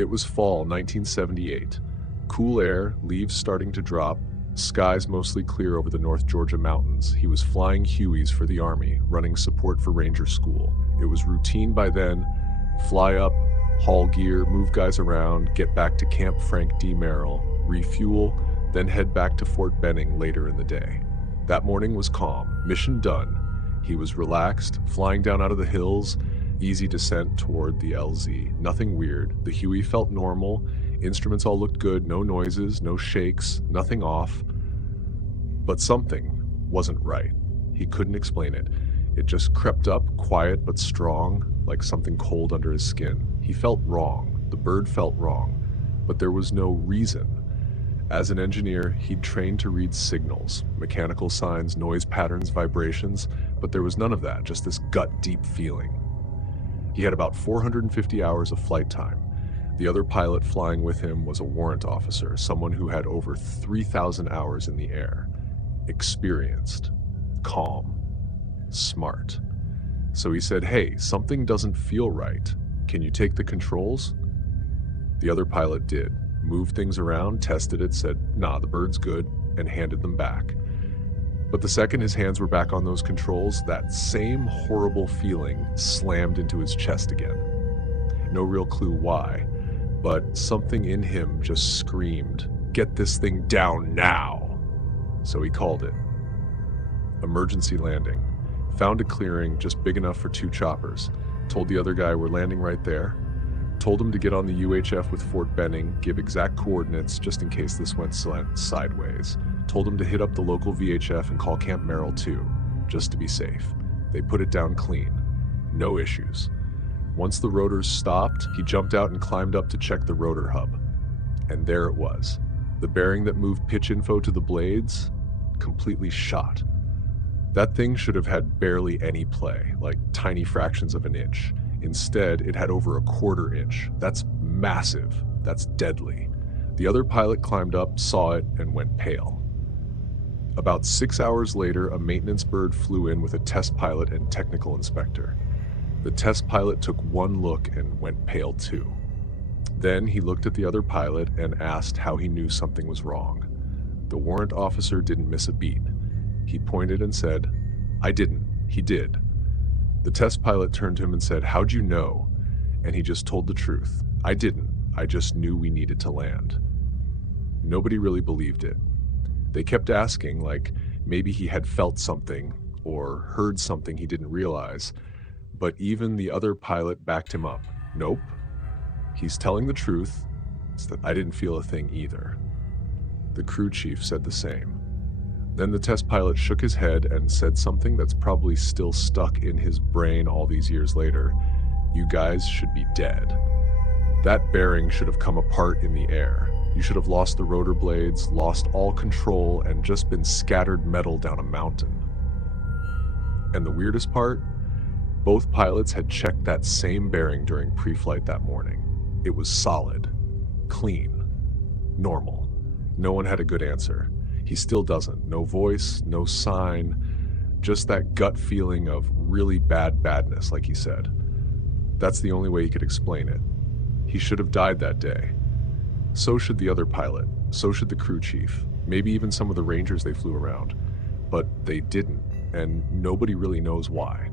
It was fall 1978. Cool air, leaves starting to drop, skies mostly clear over the North Georgia mountains. He was flying Hueys for the Army, running support for Ranger School. It was routine by then: fly up, haul gear, move guys around, get back to Camp Frank D. Merrill, refuel, then head back to Fort Benning later in the day. That morning was calm, mission done. He was relaxed, flying down out of the hills, easy descent toward the LZ. Nothing weird. The Huey felt normal. Instruments all looked good, no noises, no shakes, nothing off. But something wasn't right. He couldn't explain it. It just crept up, quiet but strong, like something cold under his skin. He felt wrong. The bird felt wrong. But there was no reason. As an engineer, he'd trained to read signals, mechanical signs, noise patterns, vibrations, but there was none of that, just this gut-deep feeling. He had about 450 hours of flight time. The other pilot flying with him was a warrant officer, someone who had over 3,000 hours in the air. Experienced, calm, smart. So he said, "Hey, something doesn't feel right. Can you take the controls?" The other pilot did. Moved things around, tested it, said, "Nah, the bird's good," and handed them back. But the second his hands were back on those controls, that same horrible feeling slammed into his chest again. No real clue why, but something in him just screamed, "Get this thing down now!" So he called it. Emergency landing. Found a clearing just big enough for 2 choppers. Told the other guy we're landing right there. Told him to get on the UHF with Fort Benning, give exact coordinates just in case this went sideways. Told him to hit up the local VHF and call Camp Merrill too, just to be safe. They put it down clean. No issues. Once the rotors stopped, he jumped out and climbed up to check the rotor hub. And there it was. The bearing that moved pitch info to the blades, completely shot. That thing should have had barely any play, like tiny fractions of an inch. Instead, it had over a 1/4 inch. That's massive. That's deadly. The other pilot climbed up, saw it, and went pale. About 6 hours later, a maintenance bird flew in with a test pilot and technical inspector. The test pilot took one look and went pale too. Then he looked at the other pilot and asked how he knew something was wrong. The warrant officer didn't miss a beat. He pointed and said, "I didn't. He did." The test pilot turned to him and said, "How'd you know?" And he just told the truth. "I didn't. I just knew we needed to land." Nobody really believed it. They kept asking, like maybe he had felt something or heard something he didn't realize. But even the other pilot backed him up. "Nope. He's telling the truth. It's that I didn't feel a thing either." The crew chief said the same. Then the test pilot shook his head and said something that's probably still stuck in his brain all these years later. "You guys should be dead. That bearing should have come apart in the air. You should have lost the rotor blades, lost all control, and just been scattered metal down a mountain." And the weirdest part? Both pilots had checked that same bearing during pre-flight that morning. It was solid, clean, normal. No one had a good answer. He still doesn't. No voice, no sign, just that gut feeling of really bad badness, like he said. That's the only way he could explain it. He should have died that day. So should the other pilot. So should the crew chief. Maybe even some of the Rangers they flew around. But they didn't, and nobody really knows why.